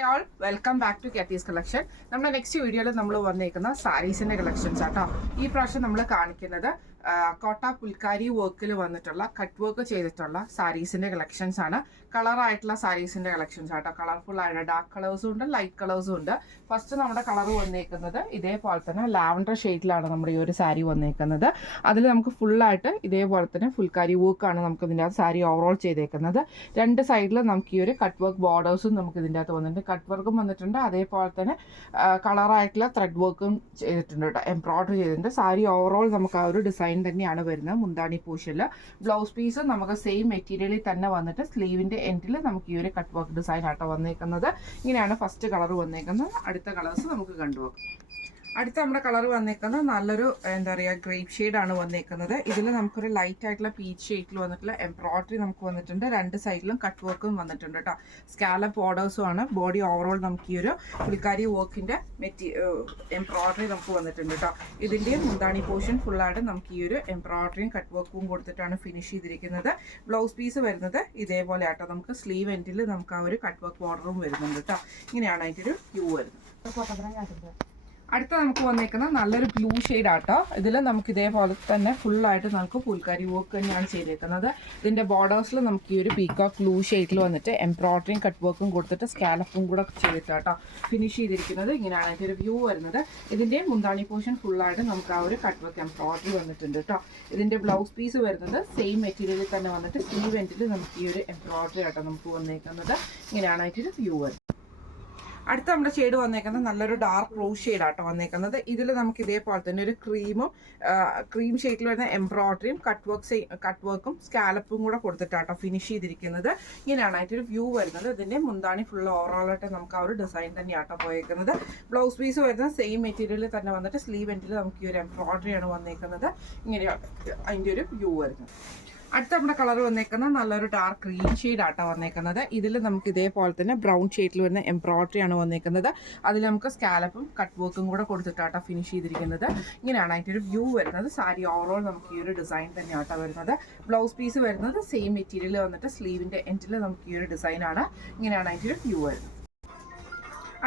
Hi all, welcome back to കെറ്റീസ് collection. നമ്മുടെ next വീഡിയോയിൽ നമ്മൾ വന്നേക്കുന്ന സാരീസിന്റെ കളക്ഷൻസ് ആട്ടോ. ഈ പ്രാവശ്യം നമ്മൾ കാണിക്കുന്നത് കോട്ട പുൽക്കാരി വർക്കിൽ വന്നിട്ടുള്ള കട്ട് വർക്ക് ചെയ്തിട്ടുള്ള സാരീസിന്റെ കളക്ഷൻസ് ആണ്. കളറായിട്ടുള്ള സാരീസിന്റെ കളക്ഷൻസ് ആട്ടോ. കളർഫുൾ ആയിട്ട് ഡാർക്ക് കളേഴ്സും ഉണ്ട്, ലൈറ്റ് കളേഴ്സും ഉണ്ട്. ഫസ്റ്റ് നമ്മുടെ കളർ വന്നേക്കുന്നത് ഇതേപോലെ തന്നെ ലാവൻഡർ ഷെയ്ഡിലാണ് നമ്മുടെ ഈ ഒരു സാരി വന്നേക്കുന്നത്. അതിൽ നമുക്ക് ഫുള്ളായിട്ട് ഇതേപോലെ തന്നെ ഫുൽക്കാരി വർക്കാണ് നമുക്ക് ഇതിൻ്റെ അകത്ത് സാരി ഓവറോൾ ചെയ്തേക്കുന്നത്. രണ്ട് സൈഡിൽ നമുക്ക് ഈ ഒരു കട്ട് വർക്ക് ബോർഡേഴ്സും നമുക്ക് ഇതിൻ്റെ അകത്ത് വന്നിട്ടുണ്ട്. കട്ട് വർക്കും വന്നിട്ടുണ്ട്, അതേപോലെ തന്നെ കളറായിട്ടുള്ള ത്രെഡ് വർക്കും ചെയ്തിട്ടുണ്ട് കേട്ടോ. എംബ്രോയിഡറി ചെയ്തിട്ടുണ്ട്. സാരി ഓവറോൾ നമുക്ക് ആ ഒരു ഡിസൈൻ തന്നെയാണ് വരുന്നത്. മുന്താണി പോർഷനിൽ ബ്ലൗസ് പീസ് നമുക്ക് സെയിം മെറ്റീരിയലിൽ തന്നെ വന്നിട്ട് സ്ലീവിന്റെ എൻഡിൽ നമുക്ക് ഈ ഒരു കട്ട് വർക്ക് ഡിസൈൻ ആട്ടോ വന്നേക്കുന്നത്. ഇങ്ങനെയാണ് ഫസ്റ്റ് കളർ വന്നേക്കുന്നത്. അടുത്ത കളേഴ്സ് നമുക്ക് കണ്ടുപോകാം. അടുത്ത നമ്മുടെ കളർ വന്നേക്കുന്നത് നല്ലൊരു എന്താ പറയുക ഗ്രേപ്പ് ഷെയ്ഡാണ് വന്നേക്കുന്നത്. ഇതിൽ നമുക്കൊരു ലൈറ്റ് ആയിട്ടുള്ള പീച്ച് ഷെയ്ഡിൽ വന്നിട്ടുള്ള എംബ്രോയിഡറി നമുക്ക് വന്നിട്ടുണ്ട്. രണ്ട് സൈഡിലും കട്ട് വർക്കും വന്നിട്ടുണ്ട് കേട്ടോ. സ്കാലപ്പ് ബോർഡേഴ്സും ആണ്. ബോഡി ഓവറോൾ നമുക്ക് ഈ ഒരു ഫുൽക്കാരി വർക്കിന്റെ എംബ്രോയിഡറി നമുക്ക് വന്നിട്ടുണ്ട് കേട്ടോ. ഇതിന്റെ മുന്താണി പോർഷൻ ഫുള്ളായിട്ട് നമുക്ക് ഈ ഒരു എംബ്രോയിഡറിയും കട്ട് വർക്കും കൊടുത്തിട്ടാണ് ഫിനിഷ് ചെയ്തിരിക്കുന്നത്. ബ്ലൗസ് പീസ് വരുന്നത് ഇതേപോലെ ആട്ടോ. നമുക്ക് സ്ലീവ് എൻഡിൽ നമുക്ക് ആ ഒരു കട്ട് വർക്ക് ബോർഡറും വരുന്നുണ്ട് കേട്ടോ. ഇങ്ങനെയാണ് അതിൻ്റെ ഒരു വ്യൂ വരുന്നത്. അടുത്ത നമുക്ക് വന്നേക്കുന്നത് നല്ലൊരു ബ്ലൂ ഷെയ്ഡ് ആട്ടോ. ഇതിൽ നമുക്ക് ഇതേപോലെ തന്നെ ഫുള്ളായിട്ട് നമുക്ക് പുൽക്കാരി വർക്ക് തന്നെയാണ് ചെയ്തേക്കുന്നത്. ഇതിൻ്റെ ബോർഡേഴ്സിൽ നമുക്ക് ഈ ഒരു പീക്കോക്ക് ബ്ലൂ ഷെയ്ഡിൽ വന്നിട്ട് എംബ്രോയിഡറിയും കട്ട് വർക്കും കൊടുത്തിട്ട് സ്കാലപ്പും കൂടെ ചെയ്തിട്ടാട്ടോ ഫിനിഷ് ചെയ്തിരിക്കുന്നത്. ഇങ്ങനെയാണ് അതിൻ്റെ ഒരു വ്യൂ വരുന്നത്. ഇതിൻ്റെ മുന്താണി പോർഷൻ ഫുള്ളായിട്ട് നമുക്ക് ആ ഒരു കട്ട് വർക്ക് എംബ്രോയിഡറി വന്നിട്ടുണ്ട് കേട്ടോ. ഇതിൻ്റെ ബ്ലൗസ് പീസ് വരുന്നത് സെയിം മെറ്റീരിയലിൽ തന്നെ വന്നിട്ട് സ്ലീവ് എൻഡിൽ നമുക്ക് ഈ ഒരു എംബ്രോയിഡറി ആട്ടോ നമുക്ക് വന്നേക്കുന്നത്. ഇങ്ങനെയാണ് അതിൻ്റെ ഒരു വ്യൂ വരുന്നത്. അടുത്ത നമ്മുടെ ഷെയ്ഡ് വന്നേക്കുന്നത് നല്ലൊരു ഡാർക്ക് റോസ് ഷെയ്ഡാട്ടോ വന്നേക്കുന്നത്. ഇതിൽ നമുക്ക് ഇതേപോലെ തന്നെ ഒരു ക്രീം ഷെയ്ഡിൽ വരുന്ന എംബ്രോയിഡറിയും കട്ട് വർക്കും സ്കാലപ്പും കൂടെ കൊടുത്തിട്ടാട്ടോ ഫിനിഷ് ചെയ്തിരിക്കുന്നത്. ഇങ്ങനെയാണ് അതിൻ്റെ ഒരു വ്യൂ വരുന്നത്. ഇതിൻ്റെ മുന്താണി ഫുൾ ഓവറോളായിട്ട് നമുക്ക് ആ ഒരു ഡിസൈൻ തന്നെയാട്ടോ പോയേക്കുന്നത്. ബ്ലൗസ് പീസ് വരുന്നത് സെയിം മെറ്റീരിയലിൽ തന്നെ വന്നിട്ട് സ്ലീവ് എൻഡിൽ നമുക്ക് ഈ ഒരു എംബ്രോയിഡറിയാണ് വന്നേക്കുന്നത്. ഇങ്ങനെയാണ് അതിൻ്റെ ഒരു വ്യൂ വരുന്നത്. അടുത്ത നമ്മുടെ കളർ വന്നേക്കുന്നത് നല്ലൊരു ഡാർക്ക് ഗ്രീൻ ഷെയ്ഡ് ആട്ടോ വന്നേക്കുന്നത്. ഇതിൽ നമുക്ക് ഇതേപോലെ തന്നെ ബ്രൗൺ ഷെയ്ഡിൽ വരുന്ന എംബ്രോയിഡറി ആണ് വന്നേക്കുന്നത്. അതിൽ നമുക്ക് സ്കാലപ്പും കട്ട് വർക്കും കൂടെ കൊടുത്തിട്ടാട്ടോ ഫിനിഷ് ചെയ്തിരിക്കുന്നത്. ഇങ്ങനെയാണ് അതിൻ്റെ ഒരു വ്യൂ വരുന്നത്. സാരി ഓവറോൾ നമുക്ക് ഈ ഒരു ഡിസൈൻ തന്നെയാട്ടോ വരുന്നത്. ബ്ലൗസ് പീസ് വരുന്നത് സെയിം മെറ്റീരിയൽ വന്നിട്ട് സ്ലീവിൻ്റെ എൻഡിൽ നമുക്ക് ഈ ഒരു ഡിസൈനാണ്. ഇങ്ങനെയാണ് അതിൻ്റെ ഒരു വ്യൂ വരുന്നത്.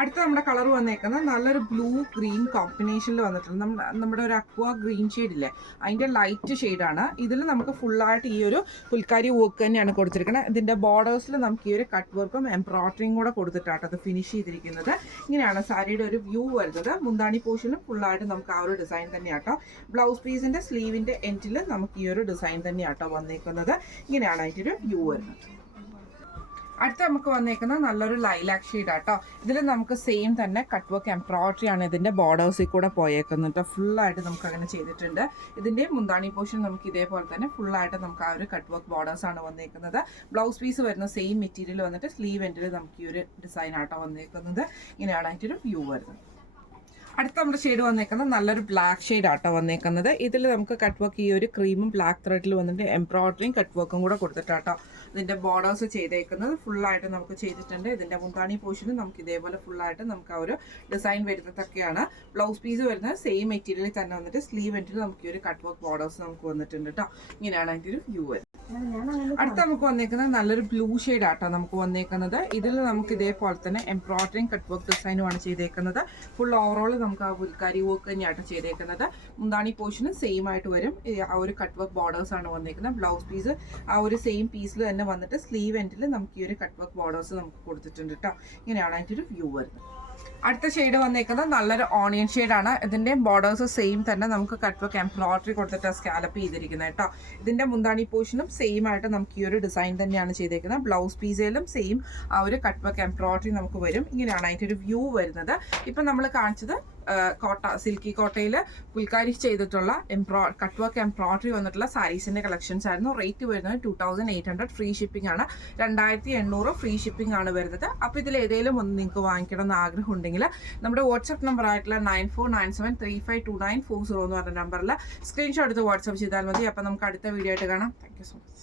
അടുത്ത നമ്മുടെ കളർ വന്നേക്കുന്നത് നല്ലൊരു ബ്ലൂ ഗ്രീൻ കോമ്പിനേഷനിൽ വന്നിട്ടുണ്ട്. നമ്മുടെ ഒരു അക്വ ഗ്രീൻ ഷെയ്ഡില്ലേ അതിൻ്റെ ലൈറ്റ് ഷെയ്ഡാണ്. ഇതിൽ നമുക്ക് ഫുള്ളായിട്ട് ഈ ഒരു പുൽക്കാരി വർക്ക് തന്നെയാണ് കൊടുത്തിരിക്കുന്നത്. ഇതിൻ്റെ ബോർഡേഴ്സിൽ നമുക്ക് ഈ ഒരു കട്ട് വർക്കും എംബ്രോയിഡറിയും കൂടെ കൊടുത്തിട്ടാണ് അത് ഫിനിഷ് ചെയ്തിരിക്കുന്നത്. ഇങ്ങനെയാണ് സാരിയുടെ ഒരു വ്യൂ വരുന്നത്. മുന്താണി പോർഷനും ഫുള്ളായിട്ട് നമുക്ക് ആ ഒരു ഡിസൈൻ തന്നെയാട്ടോ. ബ്ലൗസ് പീസിൻ്റെ സ്ലീവിൻ്റെ എൻഡിൽ നമുക്ക് ഈ ഒരു ഡിസൈൻ തന്നെയാട്ടോ വന്നേക്കുന്നത്. ഇങ്ങനെയാണ് അതിൻ്റെ ഒരു വ്യൂ വരുന്നത്. അടുത്ത നമുക്ക് വന്നേക്കുന്നത് നല്ലൊരു ലൈലാക്ക് ഷെയ്ഡ് ആട്ടോ. ഇതിൽ നമുക്ക് സെയിം തന്നെ കട്ട് വർക്ക് എംബ്രോയിഡറി ആണ് ഇതിൻ്റെ ബോർഡേഴ്സിൽ കൂടെ പോയേക്കുന്നത്. ഫുള്ളായിട്ട് നമുക്ക് അങ്ങനെ ചെയ്തിട്ടുണ്ട്. ഇതിൻ്റെ മുന്താണി പോർഷൻ നമുക്ക് ഇതേപോലെ തന്നെ ഫുള്ളായിട്ട് നമുക്ക് ആ ഒരു കട്ട് വർക്ക് ബോർഡേഴ്സ് ആണ് വന്നേക്കുന്നത്. ബ്ലൗസ് പീസ് വരുന്ന സെയിം മെറ്റീരിയൽ വന്നിട്ട് സ്ലീവ് എൻഡിൽ നമുക്ക് ഈ ഒരു ഡിസൈൻ ആട്ടോ വന്നേക്കുന്നത്. ഇങ്ങനെയാണ് അതിൻ്റെ ഒരു വ്യൂ വരുന്നത്. അടുത്ത നമ്മുടെ ഷെയ്ഡ് വന്നേക്കുന്നത് നല്ലൊരു ബ്ലാക്ക് ഷെയ്ഡ് ആട്ടോ വന്നേക്കുന്നത്. ഇതിൽ നമുക്ക് കട്ട് വർക്ക് ഈ ഒരു ക്രീമും ബ്ലാക്ക് ത്രെഡിൽ വന്നിട്ട് എംബ്രോയിഡറിയും കട്ട് വർക്കും കൂടെ കൊടുത്തിട്ടാട്ടോ ഇതിൻ്റെ ബോർഡേഴ്സ് ചെയ്തേക്കുന്നത്. ഫുള്ളായിട്ട് നമുക്ക് ചെയ്തിട്ടുണ്ട്. ഇതിൻ്റെ മുന്താണി പോർഷനും നമുക്ക് ഇതേപോലെ ഫുള്ളായിട്ട് നമുക്ക് ആ ഒരു ഡിസൈൻ വരുന്നതൊക്കെയാണ്. ബ്ലൗസ് പീസ് വരുന്നത് സെയിം മെറ്റീരിയലിൽ തന്നെ വന്നിട്ട് സ്ലീവ് എൻഡിൽ നമുക്ക് ഈ ഒരു കട്ട് വർക്ക് ബോർഡേഴ്സ് നമുക്ക് വന്നിട്ടുണ്ട് കേട്ടോ. ഇങ്ങനെയാണ് അതിൻ്റെ ഒരു വ്യൂ വരുന്നത്. അടുത്ത നമുക്ക് വന്നേക്കുന്നത് നല്ലൊരു ബ്ലൂ ഷെയ്ഡ് ആട്ടോ നമുക്ക് വന്നേക്കുന്നത്. ഇതിൽ നമുക്ക് ഇതേപോലെ തന്നെ എംബ്രോയിഡറിയും കട്ട് വർക്ക് ഡിസൈനുമാണ് ചെയ്തേക്കുന്നത്. ഫുൾ ഓവറോൾ നമുക്ക് ആ പുൽക്കാരി വർക്ക് തന്നെയാട്ടോ ചെയ്തേക്കുന്നത്. മുന്താണി പോർഷന് സെയിം ആയിട്ട് വരും. ആ ഒരു കട്ട് വർക്ക് ബോർഡേഴ്സ് ആണ് വന്നേക്കുന്നത്. ബ്ലൗസ് പീസ് ആ ഒരു സെയിം പീസിൽ തന്നെ വന്നിട്ട് സ്ലീവ് എൻഡിൽ നമുക്ക് ഈ ഒരു കട്ട് വർക്ക് ബോർഡേഴ്സ് നമുക്ക് കൊടുത്തിട്ടുണ്ട് കേട്ടോ. ഇങ്ങനെയാണ് അതിൻ്റെ ഒരു വ്യൂ വരുന്നത്. അടുത്ത ഷെയ്ഡ് വന്നേക്കുന്നത് നല്ലൊരു ഓണിയൻ ഷെയ്ഡാണ്. ഇതിൻ്റെ ബോർഡേഴ്സ് സെയിം തന്നെ നമുക്ക് കട്ട് വർക്ക് എംബ്രോയിഡറി കൊടുത്തിട്ട് സ്കാലപ്പ് ചെയ്തിരിക്കുന്നത് കേട്ടോ. ഇതിൻ്റെ മുന്താണി പോർഷനും സെയിം ആയിട്ട് നമുക്ക് ഈ ഒരു ഡിസൈൻ തന്നെയാണ് ചെയ്തേക്കുന്നത്. ബ്ലൗസ് പീസിലും സെയിം ആ ഒരു കട്ട് വർക്ക് എംബ്രോയിഡറി നമുക്ക് വരും. ഇങ്ങനെയാണ് അതിൻ്റെ ഒരു വ്യൂ വരുന്നത്. ഇപ്പം നമ്മൾ കാണിച്ചത് സിൽക്കി കോട്ടയിൽ പുൽക്കാരി ചെയ്തിട്ടുള്ള കട്ട് വർക്ക് എംബ്രോയിഡറി വന്നിട്ടുള്ള സാരീസിൻ്റെ കളക്ഷൻസ് ആയിരുന്നു. റേറ്റ് വരുന്നത് 2800. ഫ്രീ ഷിപ്പിംഗ് ആണ്. 2800 ഫ്രീ ഷിപ്പിംഗ് ആണ് വരുന്നത്. അപ്പോൾ ഇതിൽ ഏതെങ്കിലും ഒന്ന് നിങ്ങൾക്ക് വാങ്ങിക്കണം എന്ന് ആഗ്രഹം ഉണ്ടെങ്കിൽ നമ്മുടെ വാട്സ്ആപ്പ് നമ്പർ ആയിട്ടുള്ള 9497352940 എന്ന് പറഞ്ഞ നമ്പറിൽ സ്ക്രീൻഷോട്ട് എടുത്ത് വാട്സ്ആപ്പ് ചെയ്താൽ മതി. അപ്പോൾ നമുക്ക് അടുത്ത വീഡിയോ ആയിട്ട് കാണാം. Thank you so much.